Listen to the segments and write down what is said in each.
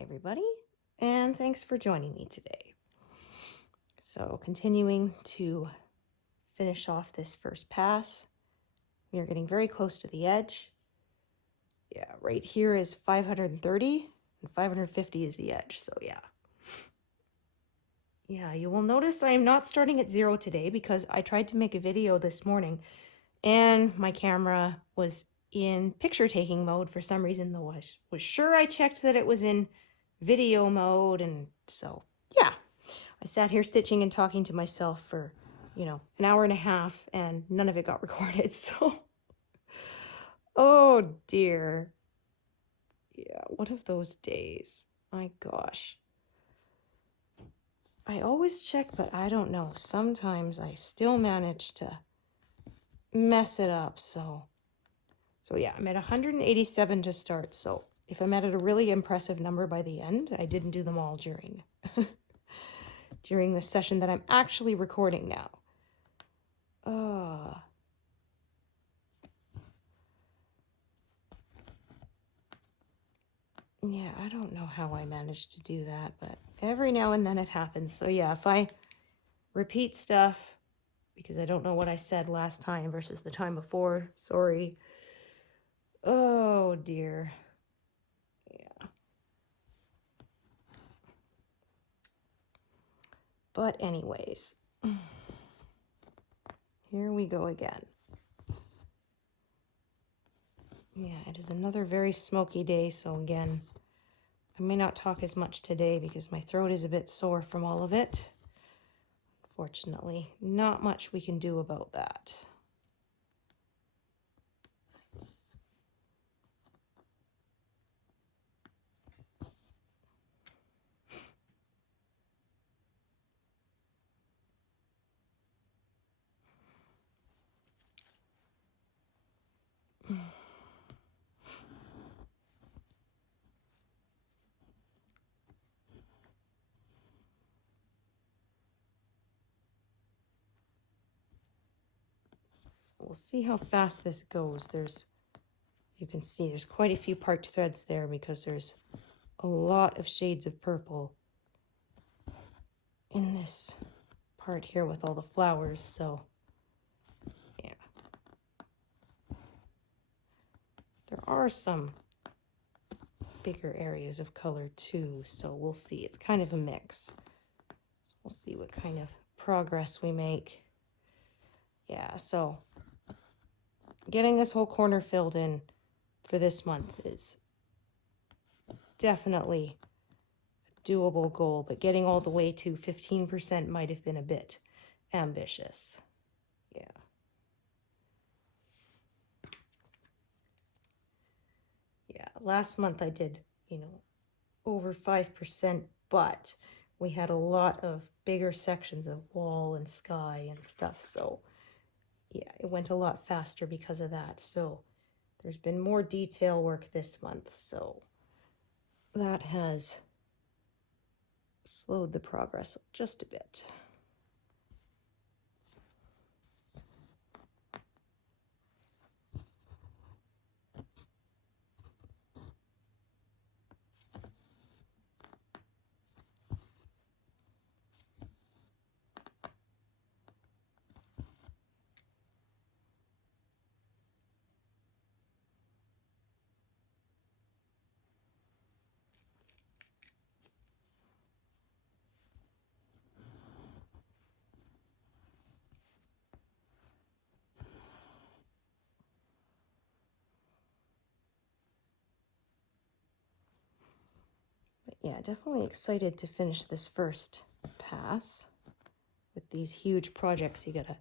Hi everybody, and thanks for joining me today. So continuing to finish off this first pass, we are getting very close to the edge. Yeah, right here is 530 and 550 is the edge, so yeah. Yeah, you will notice I am not starting at 0 today because I tried to make a video this morning and my camera was in picture taking mode for some reason, though I was sure I checked that it was in video mode, and so yeah. I sat here stitching and talking to myself for, an hour and a half, and none of it got recorded, so. Oh dear. Yeah, what of those days? My gosh. I always check, but I don't know. Sometimes I still manage to mess it up, so yeah, I'm at 187 to start, so if I'm at a really impressive number by the end, I didn't do them all during the session that I'm actually recording now. Yeah, I don't know how I managed to do that, but every now and then it happens. So yeah, if I repeat stuff because I don't know what I said last time versus the time before, sorry. Oh dear. Yeah. But anyways, here we go again. Yeah, it is another very smoky day, so again, I may not talk as much today because my throat is a bit sore from all of it. Fortunately, not much we can do about that. We'll see how fast this goes. You can see there's quite a few parked threads there because there's a lot of shades of purple in this part here with all the flowers, so yeah. There are some bigger areas of color too, so we'll see. It's kind of a mix. So we'll see what kind of progress we make. Yeah, so getting this whole corner filled in for this month is definitely a doable goal, but getting all the way to 15% might have been a bit ambitious. Yeah. Yeah, last month I did, over 5%, but we had a lot of bigger sections of wall and sky and stuff, so yeah, it went a lot faster because of that. So there's been more detail work this month, so that has slowed the progress just a bit. But yeah, definitely excited to finish this first pass. With these huge projects, you gotta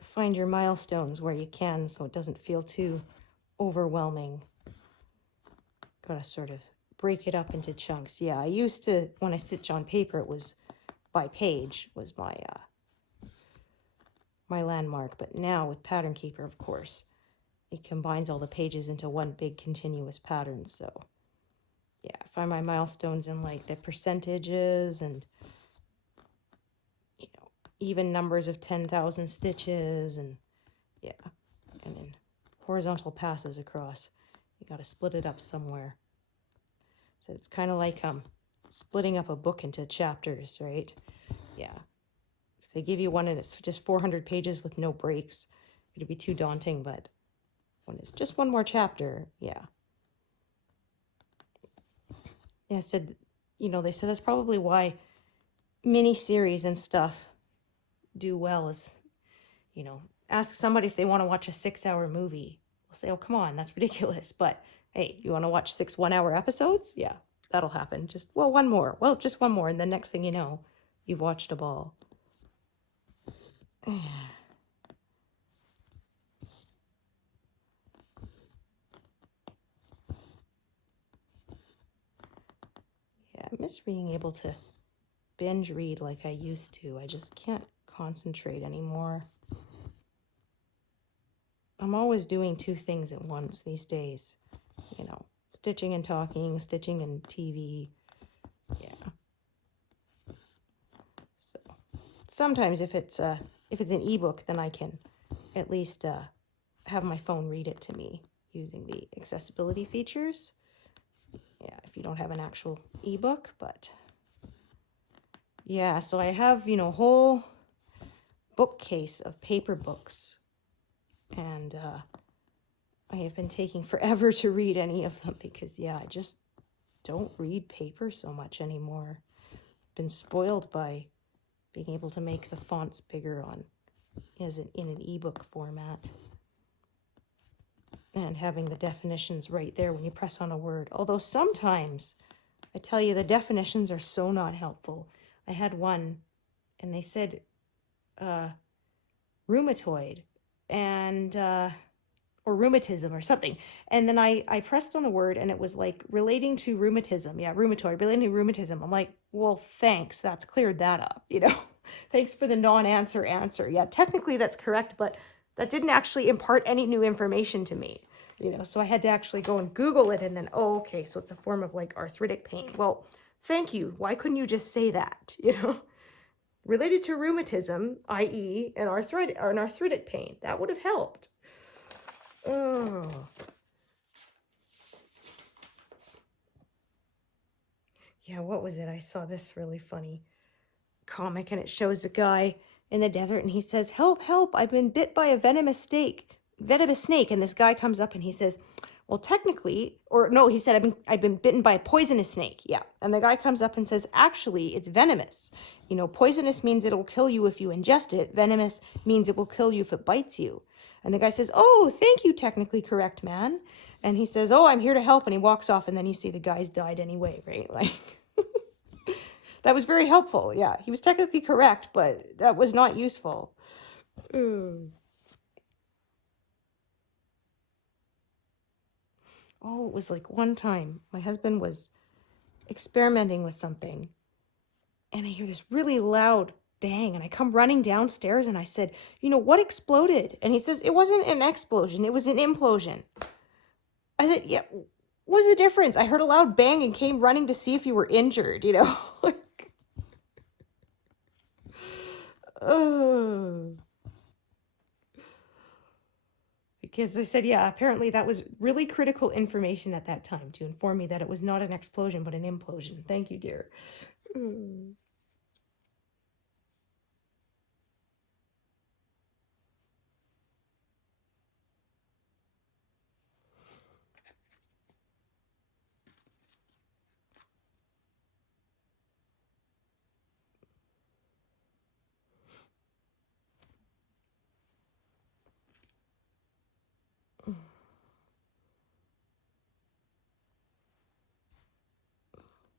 find your milestones where you can so it doesn't feel too overwhelming. Gotta sort of break it up into chunks. Yeah, I used to, when I stitch on paper, it was by page was my landmark, but now with Pattern Keeper, of course, it combines all the pages into one big continuous pattern. So yeah, I find my milestones in like the percentages and even numbers of 10,000 stitches, and yeah, and in horizontal passes across. You got to split it up somewhere. So it's kind of like splitting up a book into chapters, right? Yeah. If they give you one and it's just 400 pages with no breaks, it'd be too daunting, but when it's just one more chapter, yeah. Yeah, I said, they said that's probably why miniseries and stuff do well is, ask somebody if they want to watch a 6-hour movie. They'll say, oh, come on, that's ridiculous. But hey, you want to watch 6 1-hour episodes? Yeah, that'll happen. Just one more. Well, just one more. And the next thing you know, you've watched a ball. Yeah, I miss being able to binge read like I used to. I just can't concentrate anymore. I'm always doing 2 things at once these days. Stitching and talking, stitching and TV. Yeah. So sometimes if it's an ebook, then I can at least have my phone read it to me using the accessibility features. Yeah, if you don't have an actual ebook, but yeah, so I have, a whole bookcase of paper books, and I have been taking forever to read any of them because, yeah, I just don't read paper so much anymore. Been spoiled by being able to make the fonts bigger in an ebook format, and having the definitions right there when you press on a word. Although sometimes, I tell you, the definitions are so not helpful. I had one, and they said rheumatoid, and or rheumatism or something. And then I pressed on the word, and it was like relating to rheumatism. Yeah, rheumatoid, relating to rheumatism. I'm like, well, thanks. That's cleared that up, Thanks for the non-answer answer. Yeah, technically that's correct, but that didn't actually impart any new information to me, So I had to actually go and Google it, and then, oh, okay, so it's a form of like arthritic pain. Well, thank you. Why couldn't you just say that, Related to rheumatism, i.e. an arthritic pain. That would have helped. Oh. Yeah, what was it? I saw this really funny comic, and it shows a guy in the desert, and he says, help, help, I've been bit by a venomous snake. And this guy comes up and he says, well, technically, or no, he said, I've been bitten by a poisonous snake. Yeah. And the guy comes up and says, actually, it's venomous. Poisonous means it'll kill you if you ingest it. Venomous means it will kill you if it bites you. And the guy says, oh, thank you, technically correct man. And he says, oh, I'm here to help. And he walks off, and then you see the guy's died anyway, right? Like, that was very helpful. Yeah, he was technically correct, but that was not useful. Oh, it was like one time my husband was experimenting with something, and I hear this really loud bang, and I come running downstairs, and I said, what exploded? And he says, it wasn't an explosion, it was an implosion. I said, yeah, what's the difference? I heard a loud bang and came running to see if you were injured, Because I said, yeah, apparently that was really critical information at that time to inform me that it was not an explosion, but an implosion. Thank you, dear.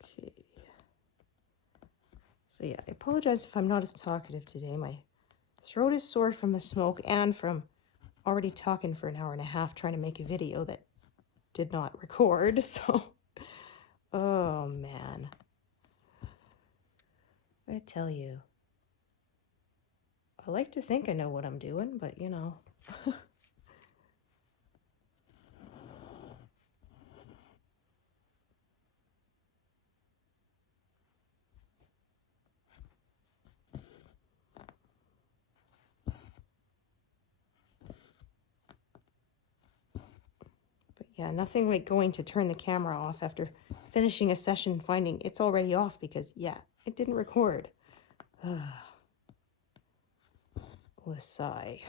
Okay. So yeah, I apologize if I'm not as talkative today. My throat is sore from the smoke and from already talking for an hour and a half trying to make a video that did not record. So, oh man. I tell you, I like to think I know what I'm doing, but Yeah, nothing like going to turn the camera off after finishing a session, finding it's already off because, yeah, it didn't record. With a sigh.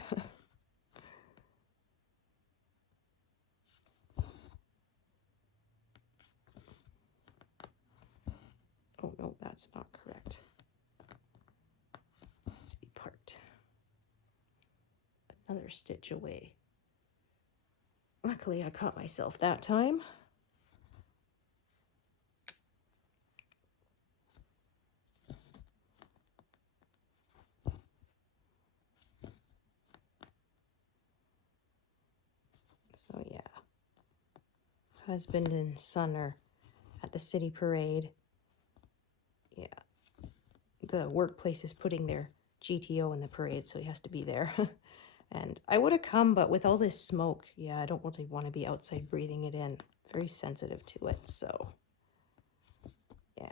Oh, no, that's not correct. It needs to be part. Another stitch away. Luckily, I caught myself that time. So, yeah. Husband and son are at the city parade. Yeah. The workplace is putting their GTO in the parade, so he has to be there. And I would have come, but with all this smoke, yeah, I don't really want to be outside breathing it in. Very sensitive to it, so yeah,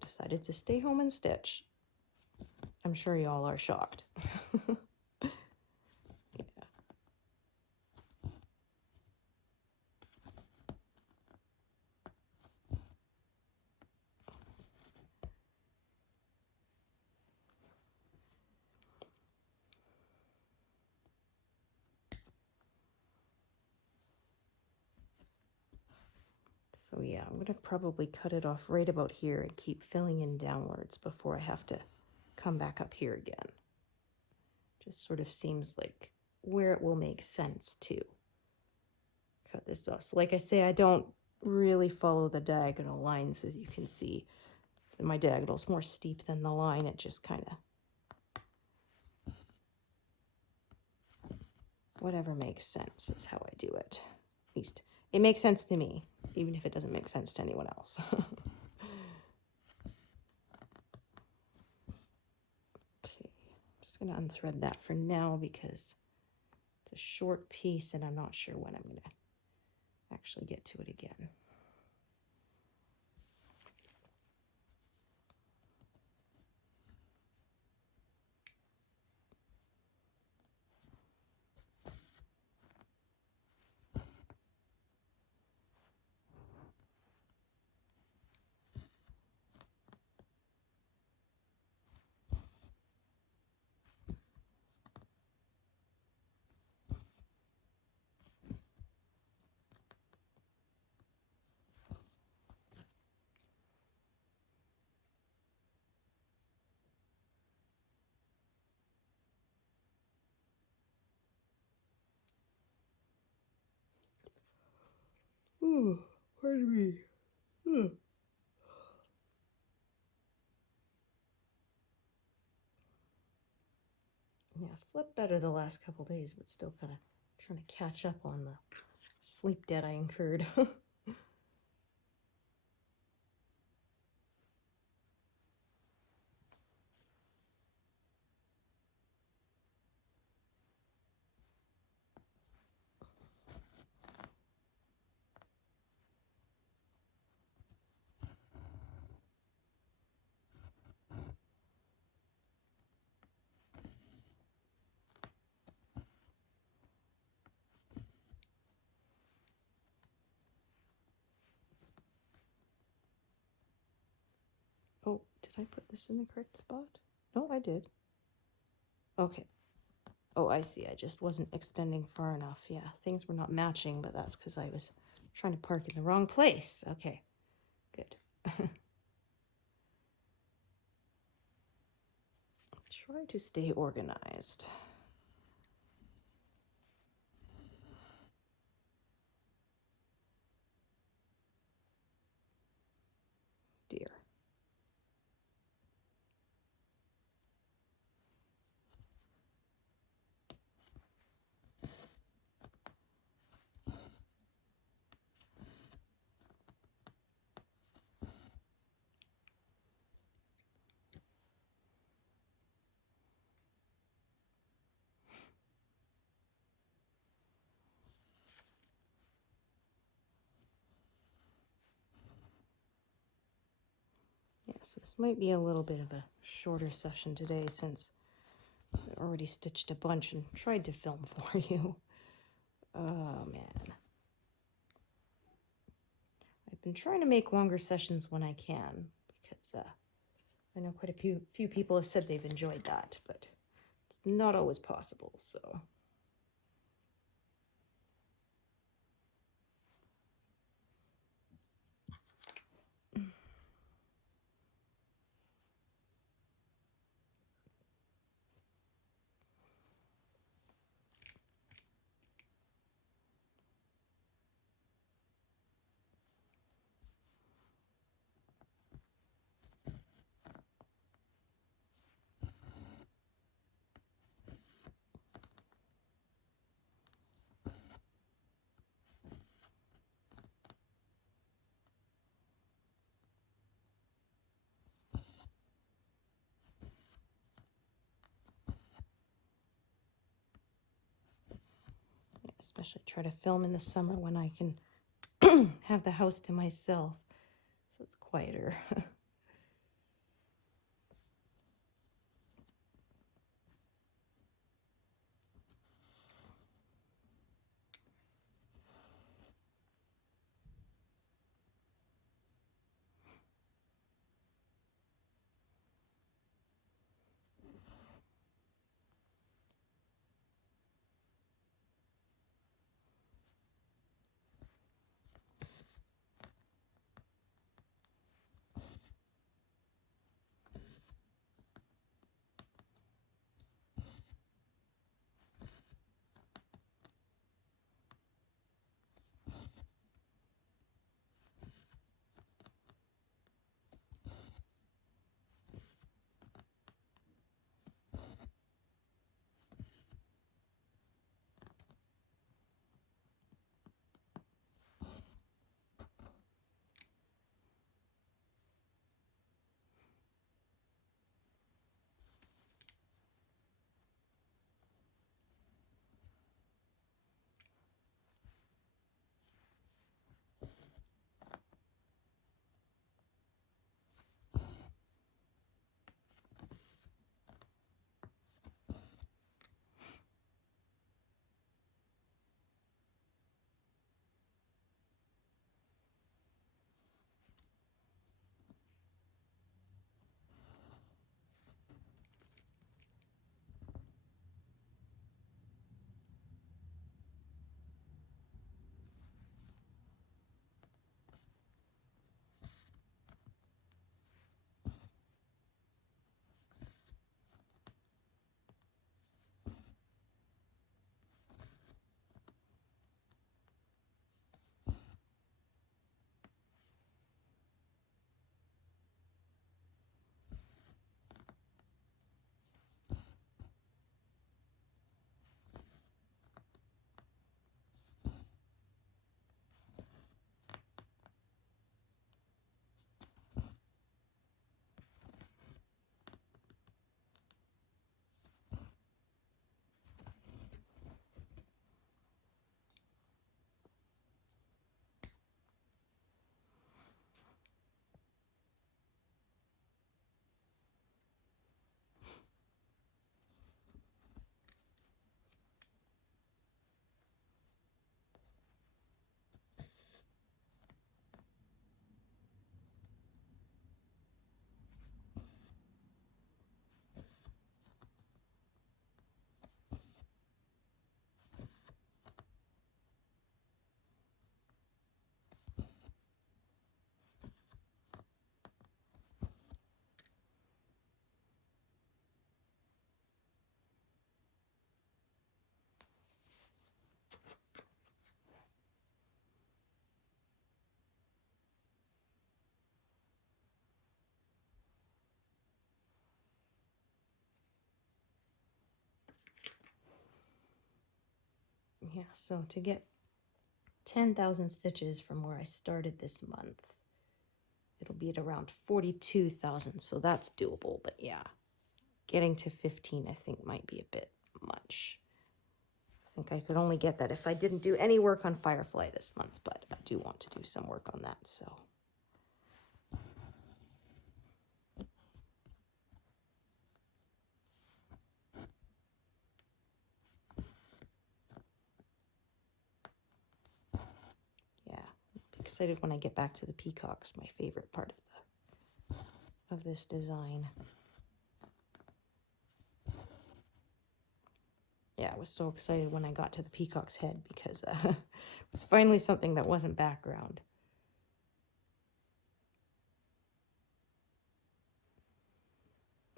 decided to stay home and stitch. I'm sure y'all are shocked. Yeah. So yeah, I'm gonna probably cut it off right about here and keep filling in downwards before I have to come back up here again. Just sort of seems like where it will make sense to cut this off. So like I say, I don't really follow the diagonal lines, as you can see. My diagonal's more steep than the line. It just kind of whatever makes sense is how I do it. At least it makes sense to me, even if it doesn't make sense to anyone else. Okay, I'm just going to unthread that for now because it's a short piece and I'm not sure when I'm going to actually get to it again. Oh, pardon me. Oh. Yeah, slept better the last couple days, but still kind of trying to catch up on the sleep debt I incurred. Oh, did I put this in the correct spot? No, I did. Okay. Oh, I see. I just wasn't extending far enough. Yeah, things were not matching, but that's because I was trying to park in the wrong place. Okay, good. Try to stay organized. Dear. Yeah, so this might be a little bit of a shorter session today since I already stitched a bunch and tried to film for you. Oh, man. I've been trying to make longer sessions when I can, because I know quite a few people have said they've enjoyed that, but it's not always possible, so. Especially try to film in the summer when I can have the house to myself, so it's quieter. Yeah, so to get 10,000 stitches from where I started this month, it'll be at around 42,000, so that's doable. But yeah, getting to 15 I think might be a bit much. I think I could only get that if I didn't do any work on Firefly this month, but I do want to do some work on that, so. Yeah, big excited when I get back to the peacocks, my favorite part of this design. Yeah, I was so excited when I got to the peacock's head because it was finally something that wasn't background.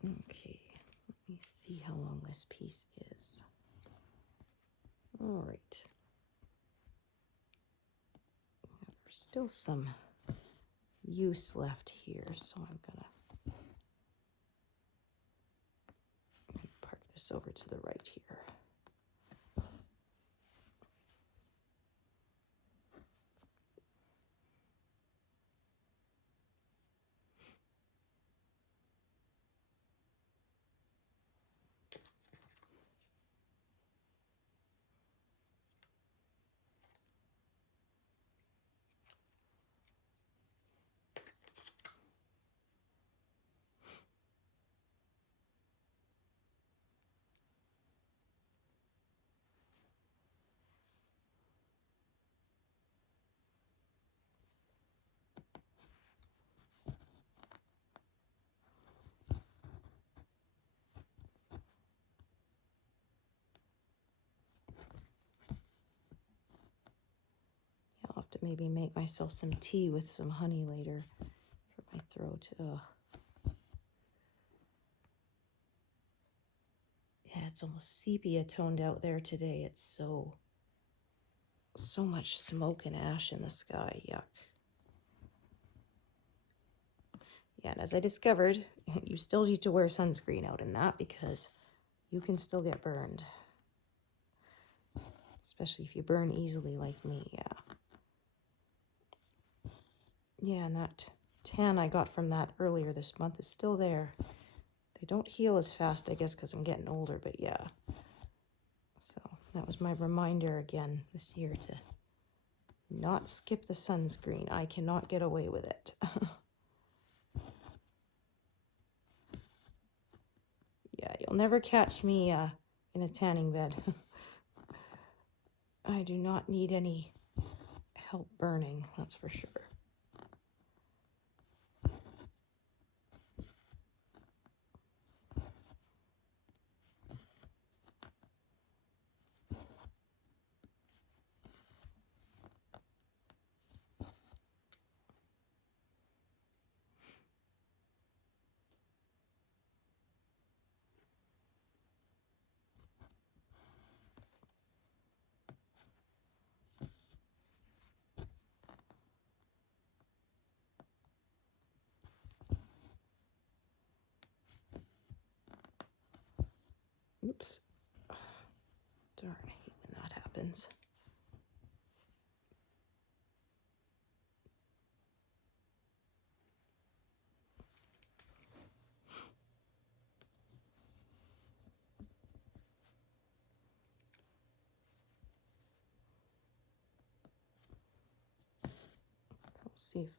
Okay, let me see how long this piece is. All right. There's still some use left here, so I'm gonna park this over to the right here. I'll have to maybe make myself some tea with some honey later for my throat. Ugh. Yeah, it's almost sepia toned out there today. It's so much smoke and ash in the sky. Yuck. Yeah, and as I discovered, you still need to wear sunscreen out in that because you can still get burned. Especially if you burn easily like me, yeah. Yeah, and that tan I got from that earlier this month is still there. They don't heal as fast, I guess, because I'm getting older, but yeah. So that was my reminder again this year to not skip the sunscreen. I cannot get away with it. Yeah, you'll never catch me in a tanning bed. I do not need any help burning, that's for sure. Oops. Darn, I hate when that happens. So we'll see if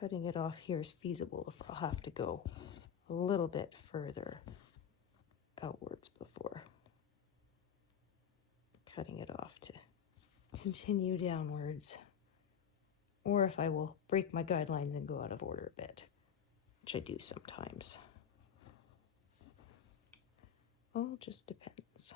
cutting it off here is feasible, if I'll have to go a little bit further outwards before cutting it off to continue downwards, or if I will break my guidelines and go out of order a bit, which I do sometimes. All just depends.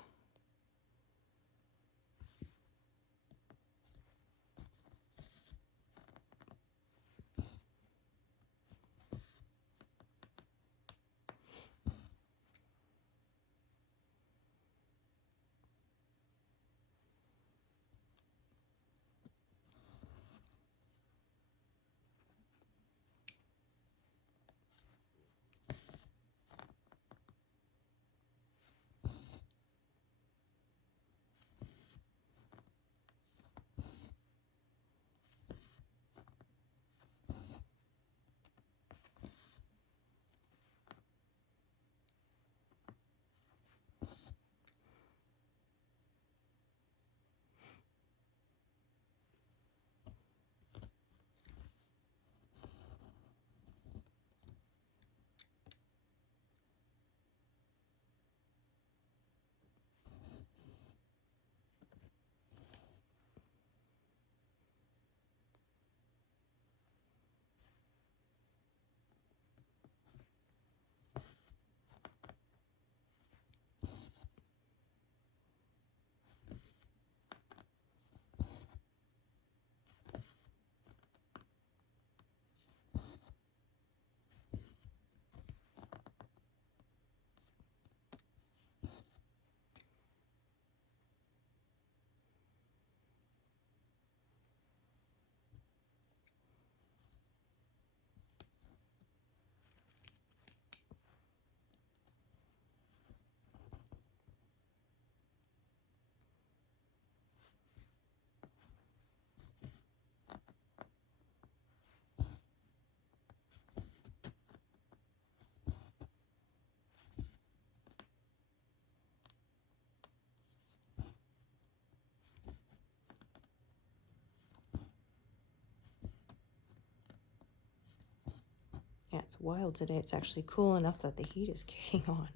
it's wild today. It's actually cool enough that the heat is kicking on.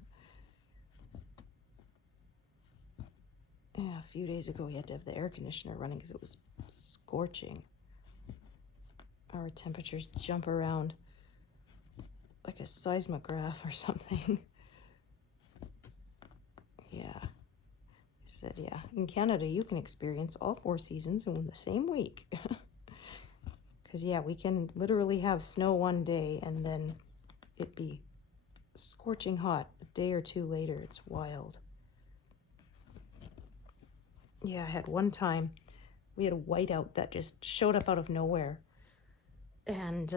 Yeah, a few days ago we had to have the air conditioner running because it was scorching. Our temperatures jump around like a seismograph or something. Yeah. He said, yeah, in Canada you can experience all 4 seasons in the same week. Because, yeah, we can literally have snow one day and then it be scorching hot a day or 2 later. It's wild. Yeah, I had one time, we had a whiteout that just showed up out of nowhere and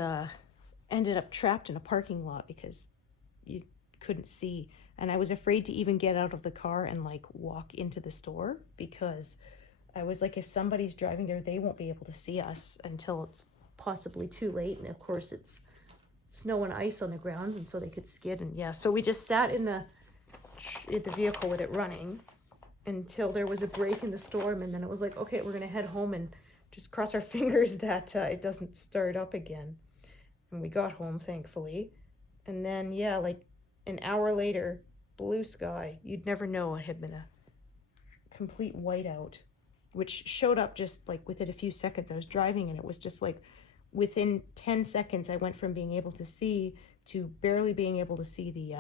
ended up trapped in a parking lot because you couldn't see. And I was afraid to even get out of the car and like walk into the store because I was like, if somebody's driving there, they won't be able to see us until it's possibly too late. And of course it's snow and ice on the ground, and so they could skid. And yeah, so we just sat in the vehicle with it running until there was a break in the storm, and then it was like, okay, we're gonna head home and just cross our fingers that it doesn't start up again. And we got home, thankfully. And then, yeah, like an hour later, blue sky. You'd never know it had been a complete whiteout, which showed up just like within a few seconds. I was driving and it was just like within 10 seconds I went from being able to see to barely being able to see the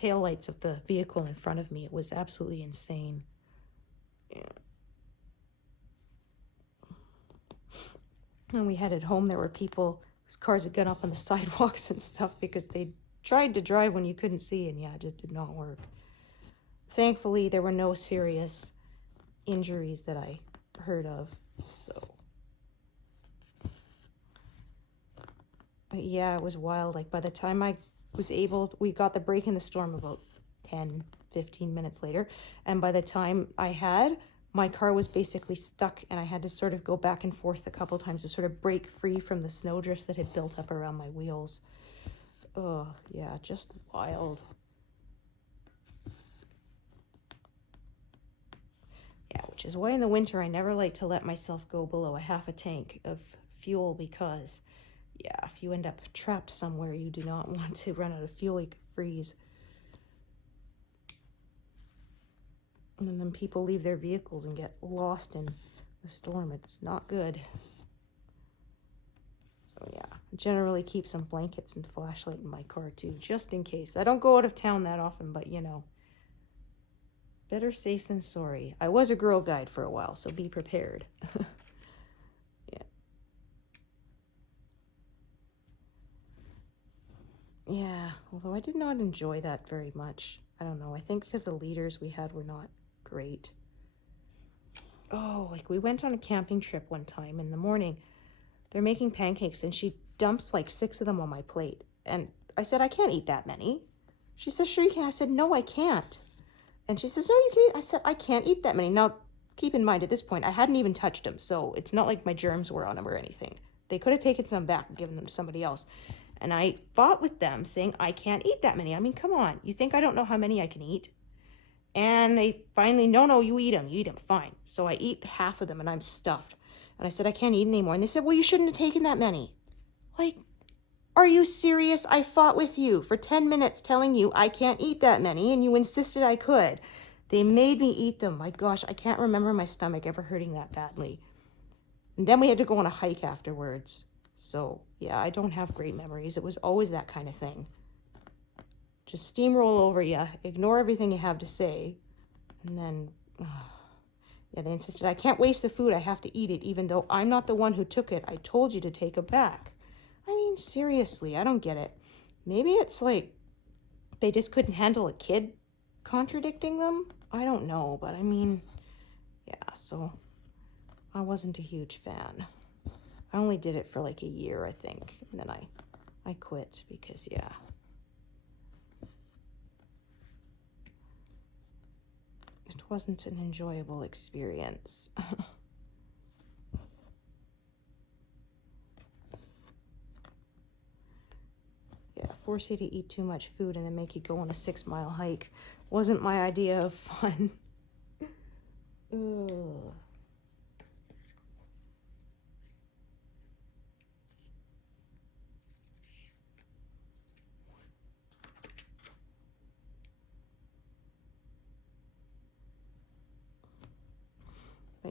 taillights of the vehicle in front of me. It was absolutely insane. Yeah. When we headed home, there were people whose cars had gone up on the sidewalks and stuff because they tried to drive when you couldn't see, and yeah, it just did not work. Thankfully, there were no serious injuries that I heard of, so. But yeah, it was wild. Like by the time I was we got the break in the storm about 10-15 minutes later, and by the time my car was basically stuck and I had to sort of go back and forth a couple times to sort of break free from the snowdrifts that had built up around my wheels. Oh, yeah, just wild. Yeah, which is why in the winter I never like to let myself go below a half a tank of fuel because, yeah, if you end up trapped somewhere, you do not want to run out of fuel, you could freeze. And then people leave their vehicles and get lost in the storm. It's not good. So yeah, I generally keep some blankets and flashlight in my car too, just in case. I don't go out of town that often, but you know, better safe than sorry. I was a Girl Guide for a while, so be prepared. Yeah. Yeah, although I did not enjoy that very much. I don't know, I think because the leaders we had were not great. Oh, like we went on a camping trip one time in the morning. They're making pancakes and she dumps like 6 of them on my plate. And I said, I can't eat that many. She says, sure you can. I said, no, I can't. And she says, no, you can eat. I said, I can't eat that many. Now, keep in mind at this point, I hadn't even touched them. So it's not like my germs were on them or anything. They could have taken some back and given them to somebody else. And I fought with them saying, I can't eat that many. I mean, come on. You think I don't know how many I can eat? And they finally, no, you eat them, fine. So I eat half of them and I'm stuffed. And I said, I can't eat anymore. And they said, well, you shouldn't have taken that many. Like, are you serious? I fought with you for 10 minutes telling you I can't eat that many and you insisted I could. They made me eat them. My gosh, I can't remember my stomach ever hurting that badly. And then we had to go on a hike afterwards. So yeah, I don't have great memories. It was always that kind of thing. Just steamroll over you, ignore everything you have to say, and then, yeah, they insisted, I can't waste the food, I have to eat it, even though I'm not the one who took it. I told you to take it back. I mean, seriously, I don't get it. Maybe it's like they just couldn't handle a kid contradicting them? I don't know, but I mean, yeah, so I wasn't a huge fan. I only did it for like a year, I think, and then I quit because, yeah. It wasn't an enjoyable experience. Yeah, force you to eat too much food and then make you go on a 6-mile hike wasn't my idea of fun. Ugh.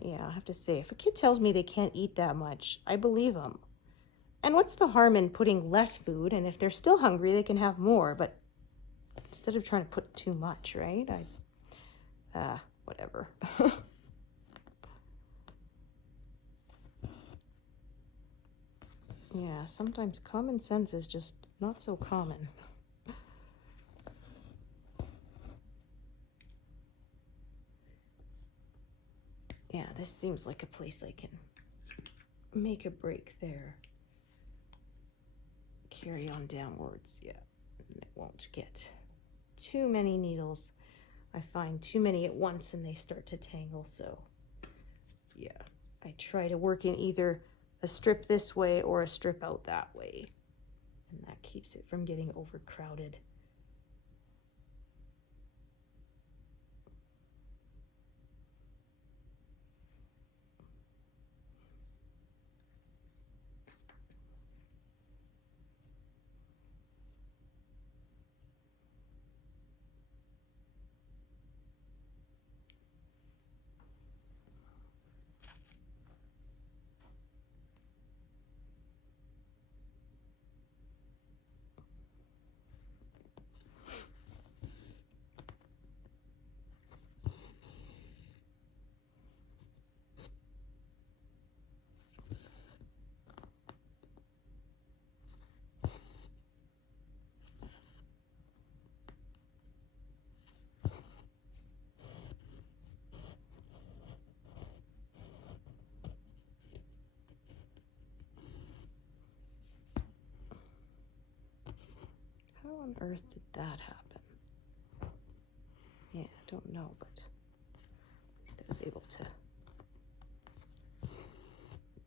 Yeah, I have to say, if a kid tells me they can't eat that much, I believe them. And what's the harm in putting less food? And if they're still hungry, they can have more. But instead of trying to put too much, right? Whatever. Yeah, sometimes common sense is just not so common. Yeah, this seems like a place I can make a break there. Carry on downwards, yeah. And it won't get too many needles. I find too many at once and they start to tangle, so yeah. I try to work in either a strip this way or a strip out that way. And that keeps it from getting overcrowded. How on earth did that happen? Yeah, I don't know, but at least I was able to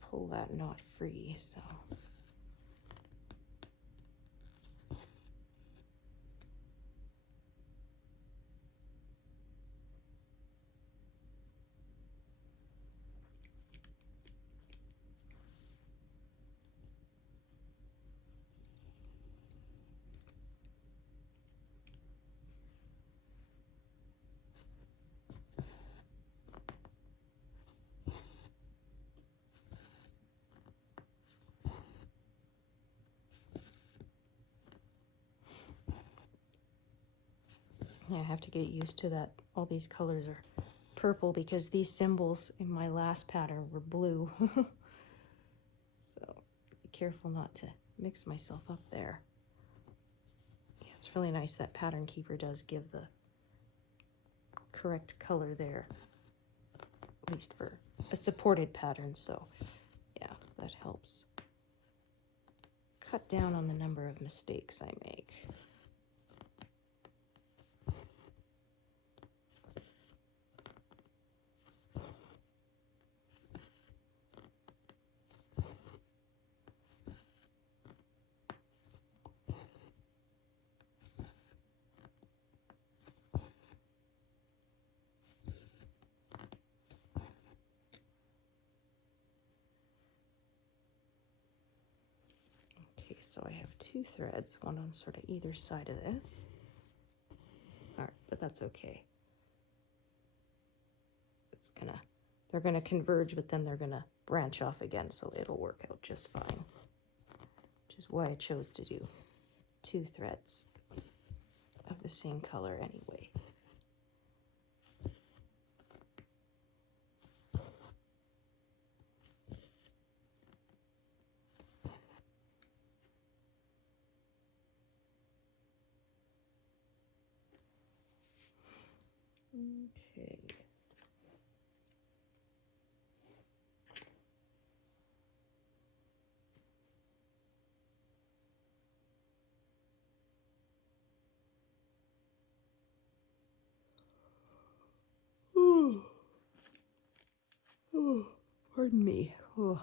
pull that knot free, so. Yeah, I have to get used to that. All these colors are purple because these symbols in my last pattern were blue. So be careful not to mix myself up there. Yeah, it's really nice that Pattern Keeper does give the correct color there, at least for a supported pattern. So yeah, that helps cut down on the number of mistakes I make. Okay, so I have 2 threads, one on sort of either side of this. All right, but that's okay. They're gonna converge, but then they're gonna branch off again, so it'll work out just fine. Which is why I chose to do 2 threads of the same color anyway. Okay. Oh, oh, pardon me. Oh.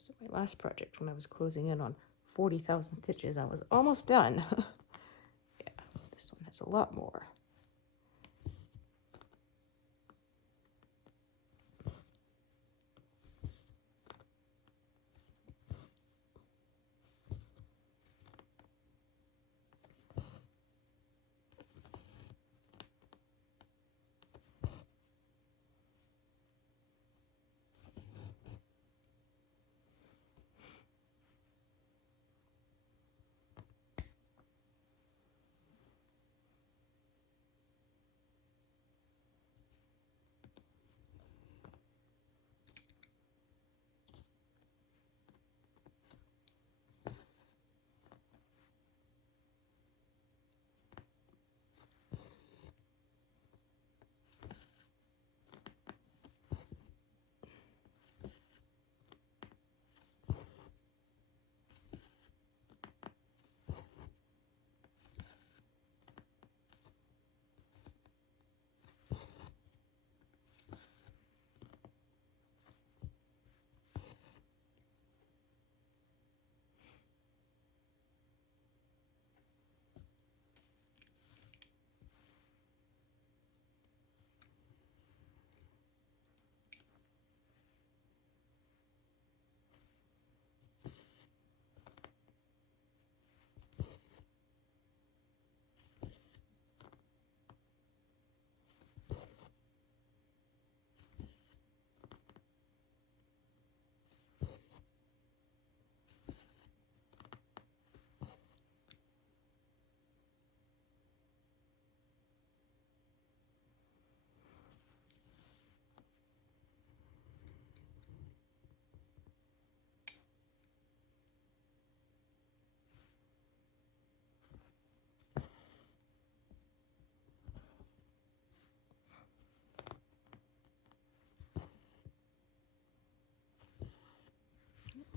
So my last project, when I was closing in on 40,000 stitches, I was almost done. Yeah, this one has a lot more.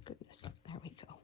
Goodness, there we go.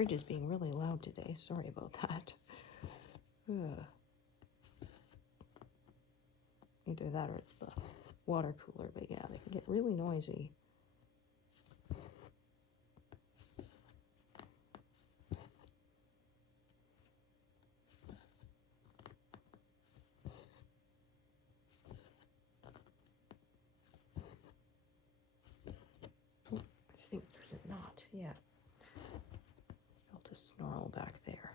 fridge is being really loud today. Sorry about that. Ugh. Either that or it's the water cooler, but yeah, they can get really noisy. I think there's a knot, yeah. I'll just snarl back there.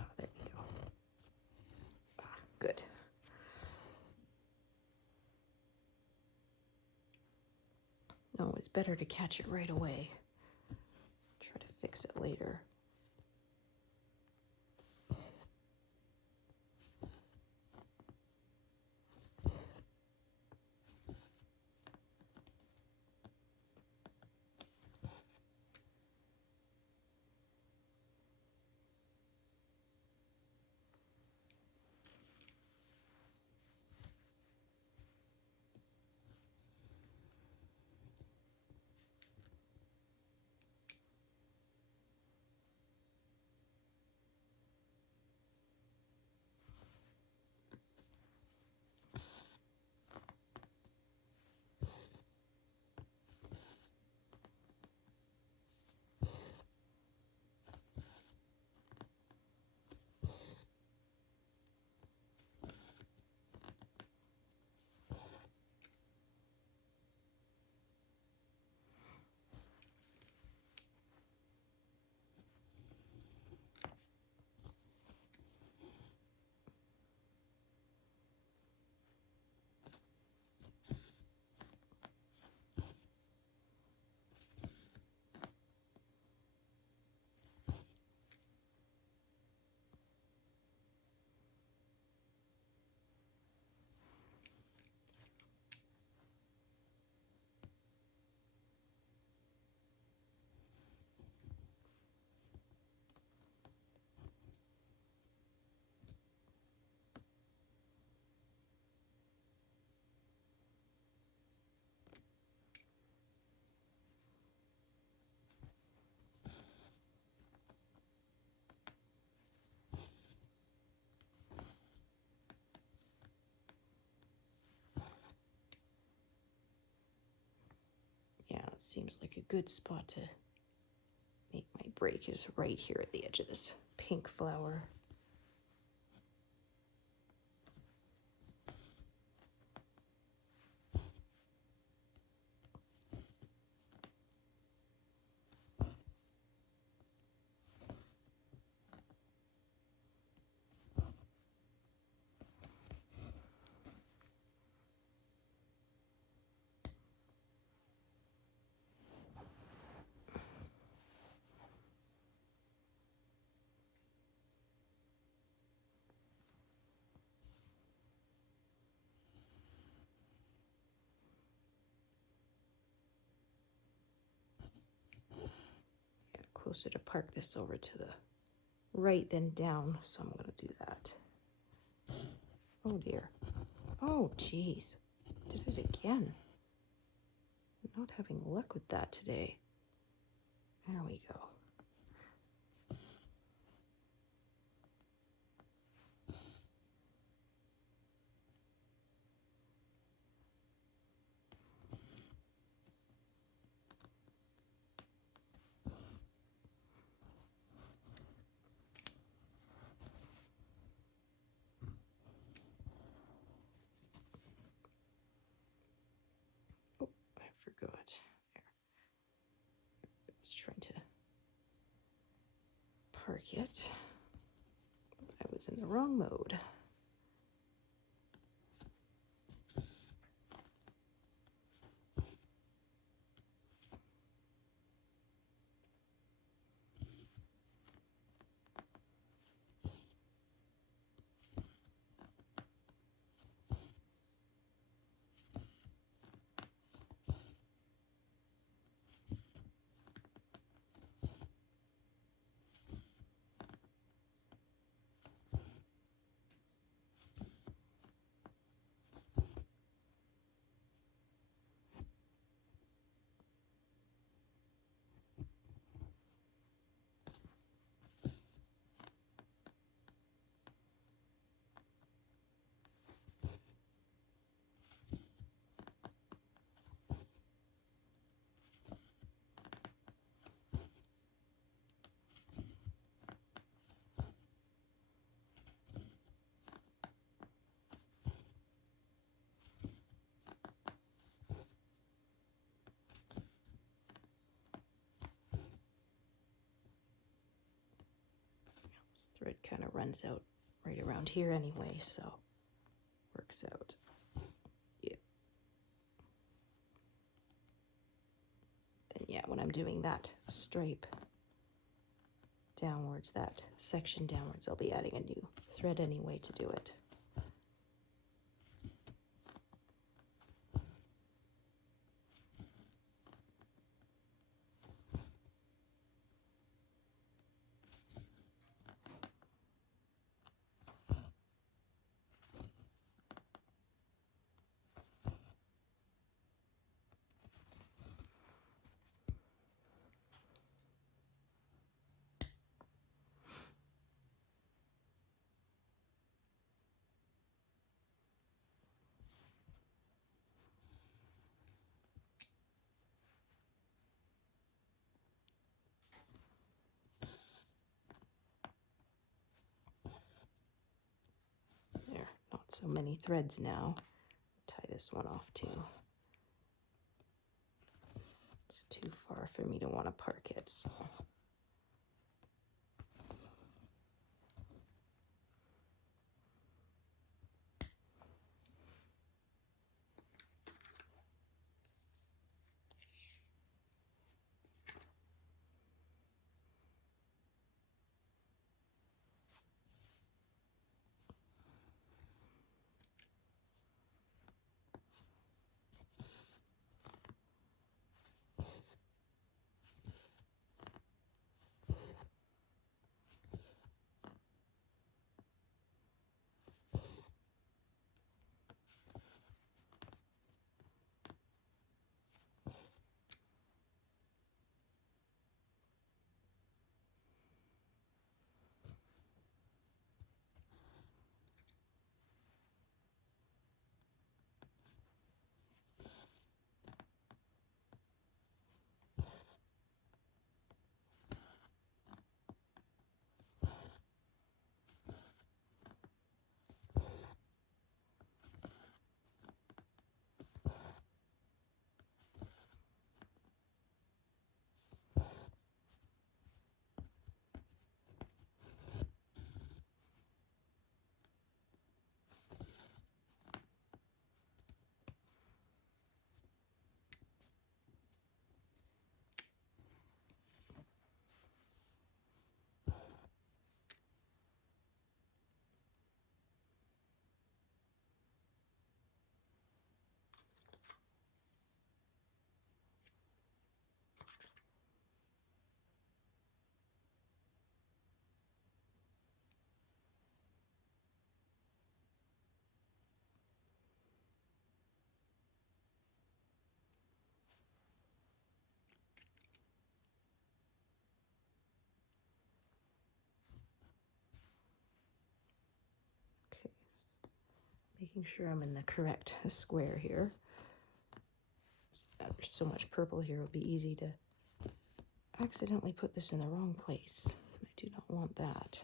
Ah, there we go. Ah, good. No, it's better to catch it right away. Try to fix it later. Yeah, it seems like a good spot to make my break is right here at the edge of this pink flower. Closer to park this over to the right than down, so I'm going to do that. Oh dear. Oh geez. Did it again. I'm not having luck with that today. There we go. Oh, I forgot. There. I was trying to park it. I was in the wrong mode. thread kind of runs out right around here anyway, so works out. Yeah. Then yeah, when I'm doing that stripe downwards, that section downwards, I'll be adding a new thread anyway to do it. There, not so many threads now. Tie this one off too. It's too far for me to want to park it, so. Okay, making sure I'm in the correct square here. There's so much purple here, it would be easy to accidentally put this in the wrong place. I do not want that.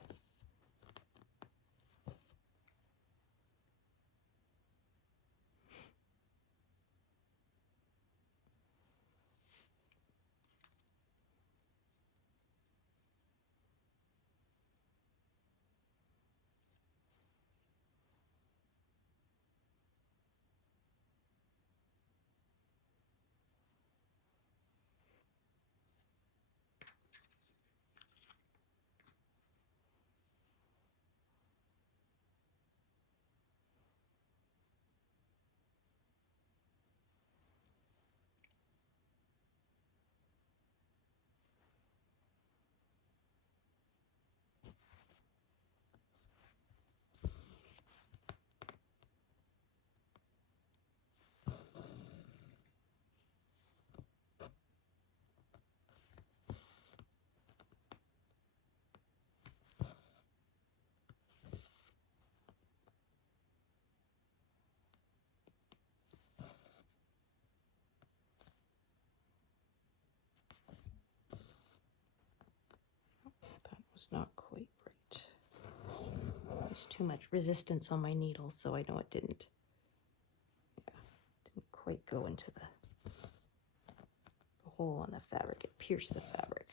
That was not quite right. There's too much resistance on my needle, so I know it didn't quite go into the hole on the fabric. It pierced the fabric.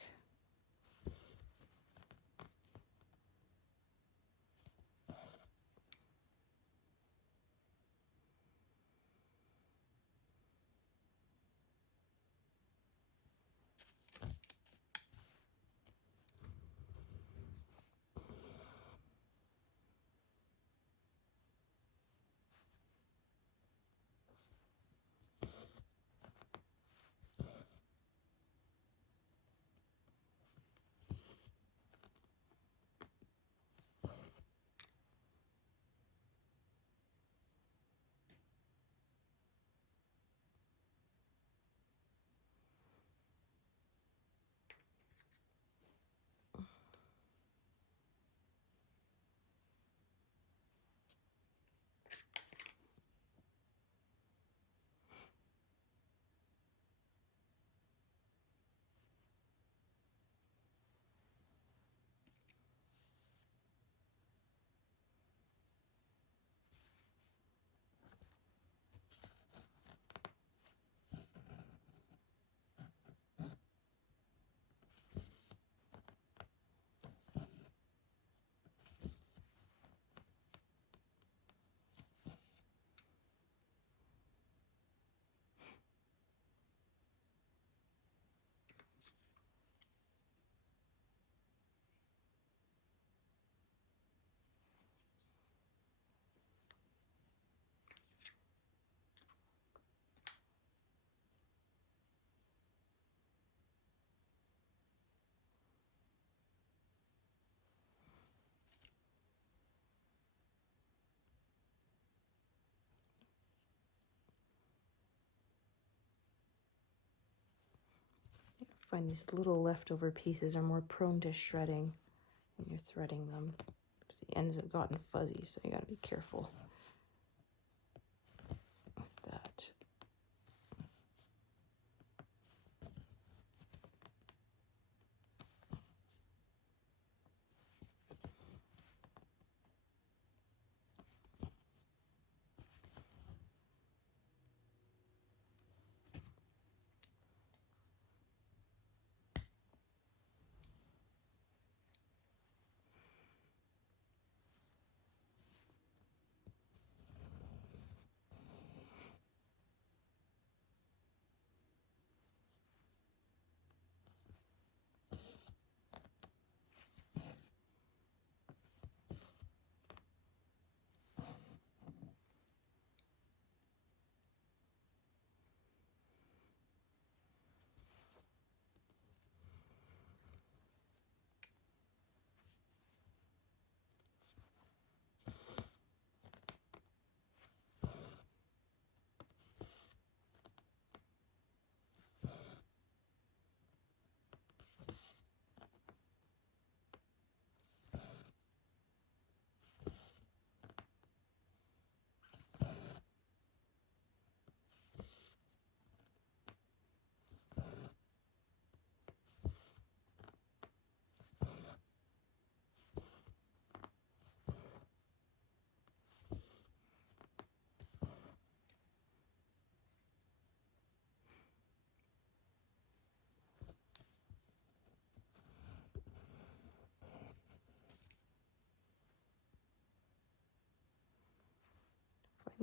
find these little leftover pieces are more prone to shredding when you're threading them, because the ends have gotten fuzzy, so you got to be careful with that.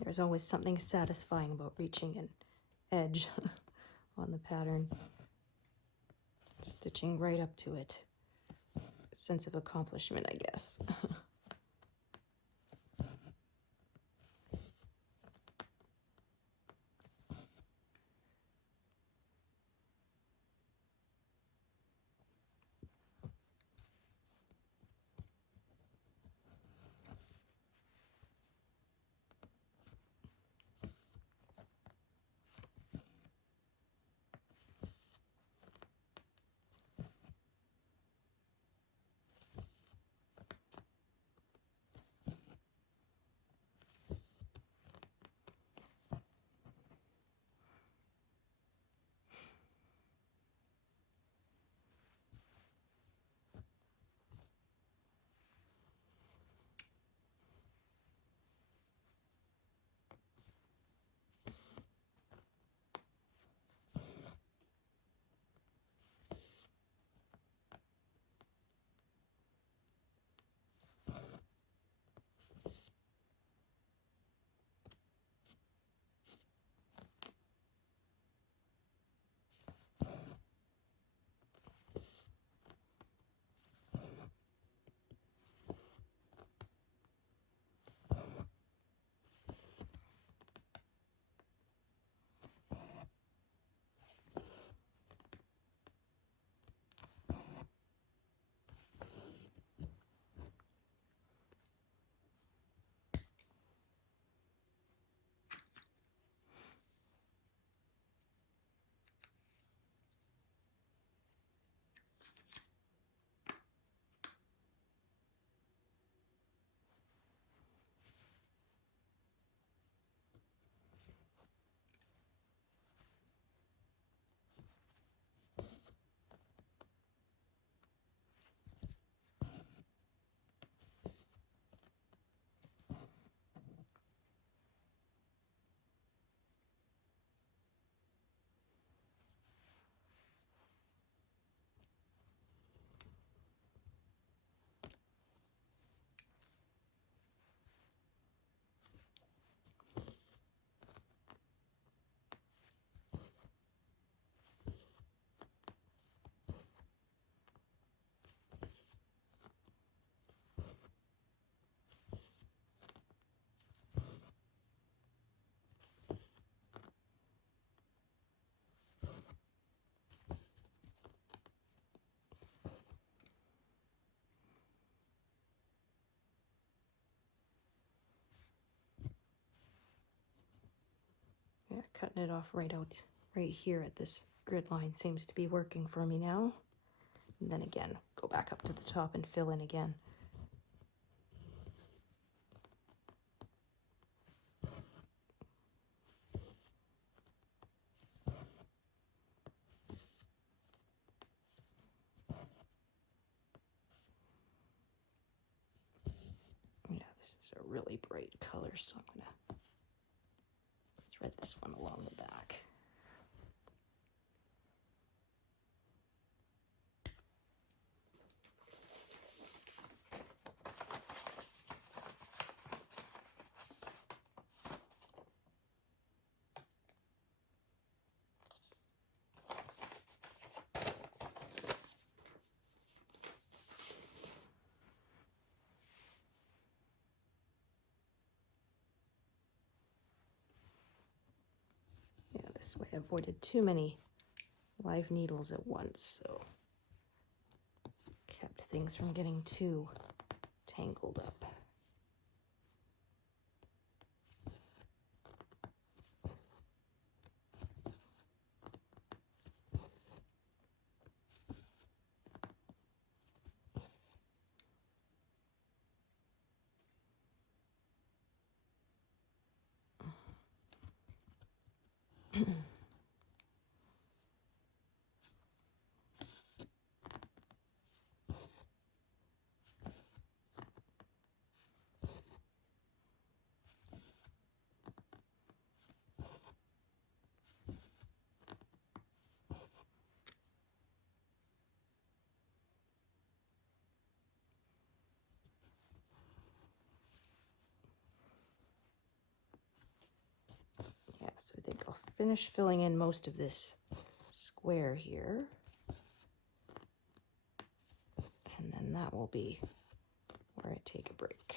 There's always something satisfying about reaching an edge on the pattern, stitching right up to it. A sense of accomplishment, I guess. Yeah, cutting it off right here at this grid line seems to be working for me now. And then again, go back up to the top and fill in again. Yeah, this is a really bright color, so I'm gonna thread this one along the back. Yeah, this way I avoided too many live needles at once, so kept things from getting too tangled up. Yeah, so I think I'll finish filling in most of this square here. And then that will be where I take a break.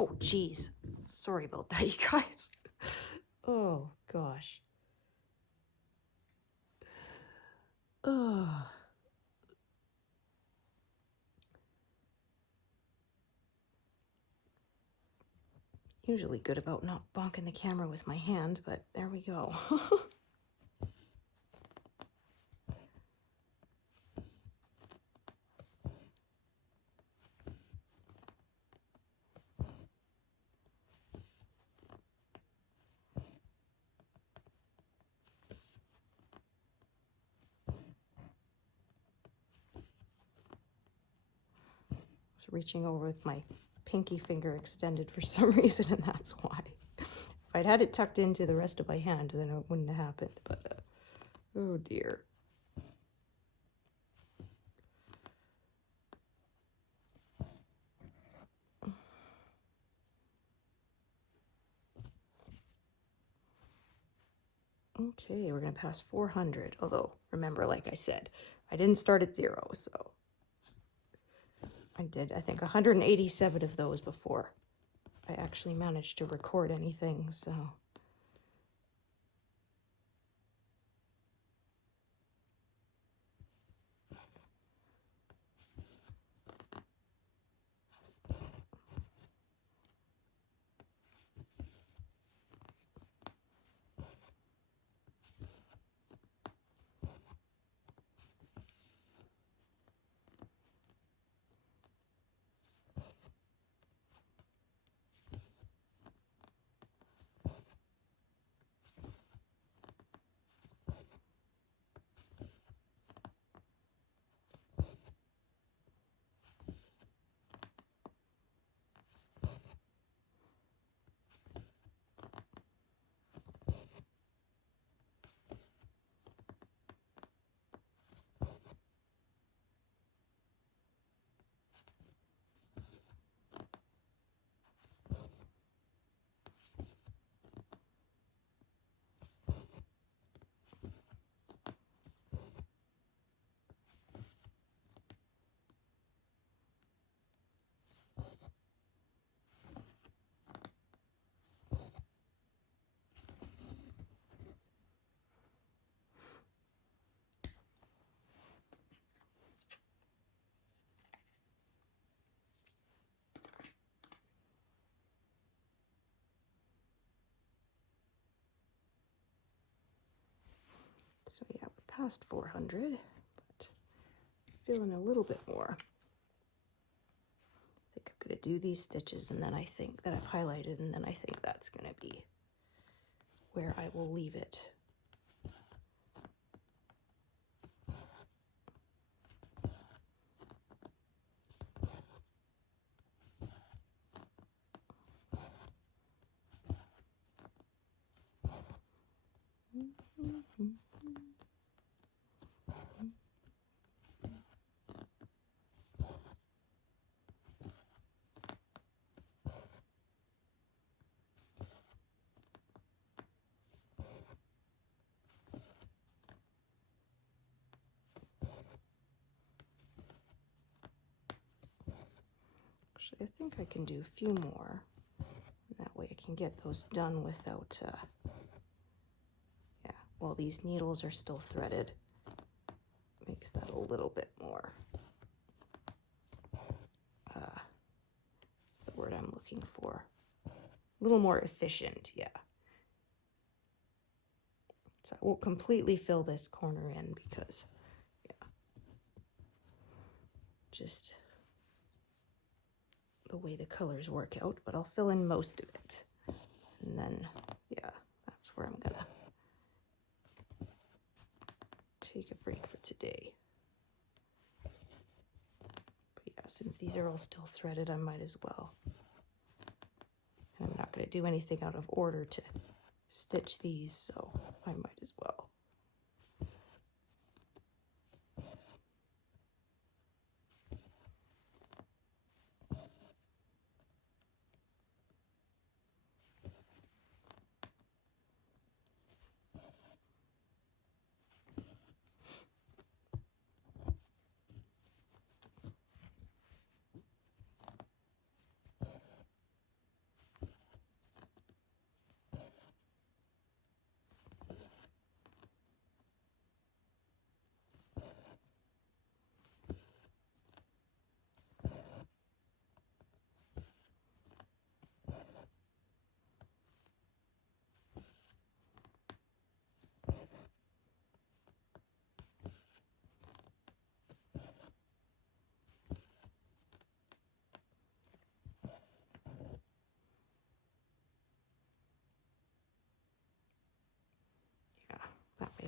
Oh, geez. Sorry about that, you guys. Oh, gosh. Ugh. Usually good about not bonking the camera with my hand, but there we go. I was reaching over with my pinky finger extended for some reason, and that's why. If I'd had it tucked into the rest of my hand, then it wouldn't have happened, but oh dear. Okay, we're gonna pass 400, although remember, like I said, I didn't start at 0, so I did, I think, 187 of those before I actually managed to record anything, so. So yeah, we're past 400, but feeling a little bit more. I think I'm gonna do these stitches, and then I think that I've highlighted, and then I think that's gonna be where I will leave it. Actually, I think I can do a few more. That way I can get those done without, yeah, while these needles are still threaded. Makes that a little bit more, what's the word I'm looking for? A little more efficient, yeah. So I won't completely fill this corner in because, yeah, just the way the colors work out, but I'll fill in most of it. And then, yeah, that's where I'm gonna take a break for today. But yeah, since these are all still threaded, I might as well. And I'm not gonna do anything out of order to stitch these, so I might as well.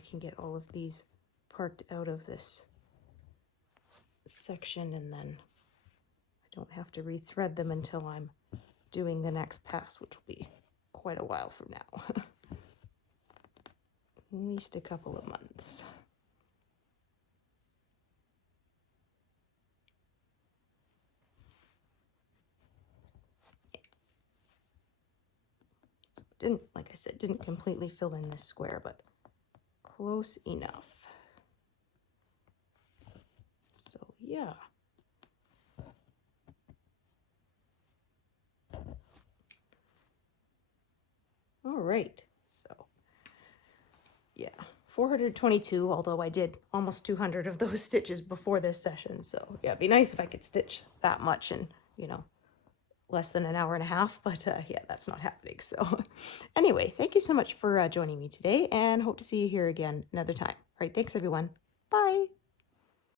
I can get all of these parked out of this section, and then I don't have to rethread them until I'm doing the next pass, which will be quite a while from now. At least a couple of months. So didn't, like I said, didn't completely fill in this square, but close enough. So yeah. All right, so yeah, 422, although I did almost 200 of those stitches before this session. So yeah, it'd be nice if I could stitch that much in, you know, less than an hour and a half, but yeah, that's not happening. So anyway, thank you so much for joining me today, and hope to see you here again another time. All right, thanks everyone. Bye.